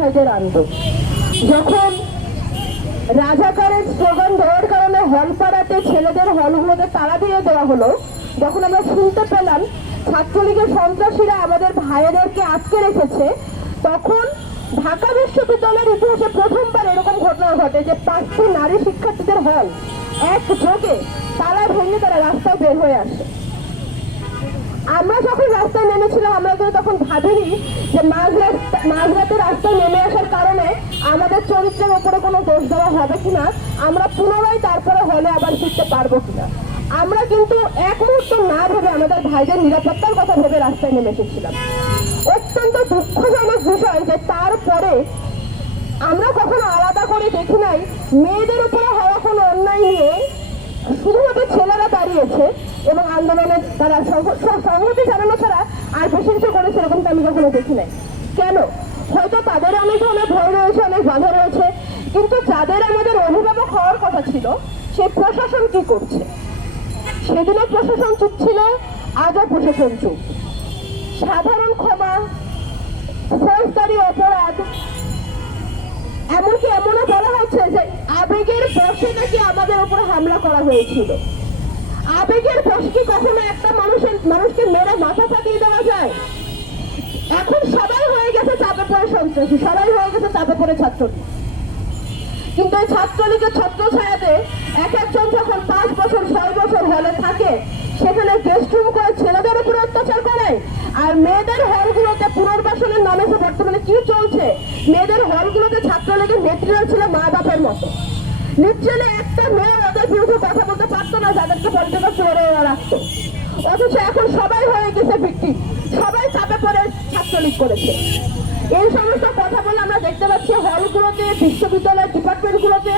ভাইদের আনবে। যখন রাজাকারের স্লোগান দেওয়ার কারণে হলপাড়াতে ছেলেদের হলগুলোতে তালা দিয়ে দেওয়া হলো, যখন আমরা শুনতে পেলাম ছাত্রলীগের সন্ত্রাসীরা আমাদের ভাইদেরকে আটকে রেখেছে, তখন ঢাকা বিশ্ববিদ্যালয়ের ইতিহাসে প্রথমবার এরকম ঘটনা ঘটে যে 5টি নারী শিক্ষার্থীদের হল একযোগে তালা ভেঙে তারা রাস্তায় বের হয়ে আসে। আমরা যখন রাস্তায় নেমেছিলাম আমরা কিন্তু তখন ভাবিনি যে মাঝরাতে রাস্তায় নেমে আসার কারণে আমাদের চরিত্রের উপরে কোনো দোষ দেওয়া হবে কিনা, আমরা পুনরায় তারপরে হলে আবার ফিরতে পারবো কিনা। আমরা কিন্তু এক মুহূর্ত না ভেবে আমাদের ভাইদের নিরাপত্তার কথা ভেবে রাস্তায় নেমে এসেছিলাম। অত্যন্ত দুঃখজনক বিষয় যে তারপরে আমরা কখনো আলাদা করে দেখি নাই মেয়েদের উপরে হওয়া কোনো অন্যায় নিয়ে শুধুমাত্র ছেলেরা দাঁড়িয়েছে এবং আন্দোলনে তারা সংহতি জানানো ছাড়া আর বেশি কিছু করেছে এরকমটা আমি কখনো দেখি নাই। কেন? হয়তো তাদের অনেক ধরনের ভয় রয়েছে, অনেক বাধা রয়েছে, কিন্তু যাদের আমাদের অভিভাবক হওয়ার কথা ছিল সেই প্রশাসন কি করছে? সেদিনও প্রশাসন চুপ ছিল, আজও প্রশাসন চুপ। সাধারণ ক্ষমা, ফৌজদারি অপরাধ, এমনকি এমনও বলা হচ্ছে যে আবেগের বশে নাকি আমাদের উপরে হামলা করা হয়েছিল। আবেগের বশে কি কখনো একটা মানুষকে মেরে মাথা ফাটিয়ে দেওয়া যায়? এখন সবাই হয়ে গেছে চাপে পড়ে সন্ত্রাসী, সবাই হয়ে গেছে চাপে পড়ে ছাত্রলীগ। কিন্তু এই ছাত্রলীগের ছত্রছায়াতে এক একজন যখন 5 বছর 6 বছর হলে থাকে, সেখানে গেস্ট রুম করে ছেলেদের উপরে অত্যাচার করে, আর মেয়েদের হলগুলোতে পুনর্বাসনের নামে বর্তমানে কি চলছে, মেয়েদের হলগুলোতে ছাত্রলীগের নেত্রীরা ছিল মা বাপের মতো। লিটারালি একটা মেয়ে ওদের বিরুদ্ধে কথা বলতে পারতো না, যাদেরকে পর্যটক চোরে রাখতো। অথচ এখন সবাই হয়ে গেছে ভিকটিম, সবাই চাপে পড়ে ছাত্রলীগ করেছে। এই সমস্ত কথা বলে আমরা দেখতে পাচ্ছি হলগুলোতে, বিশ্ববিদ্যালয়ের ডিপার্টমেন্টগুলোতে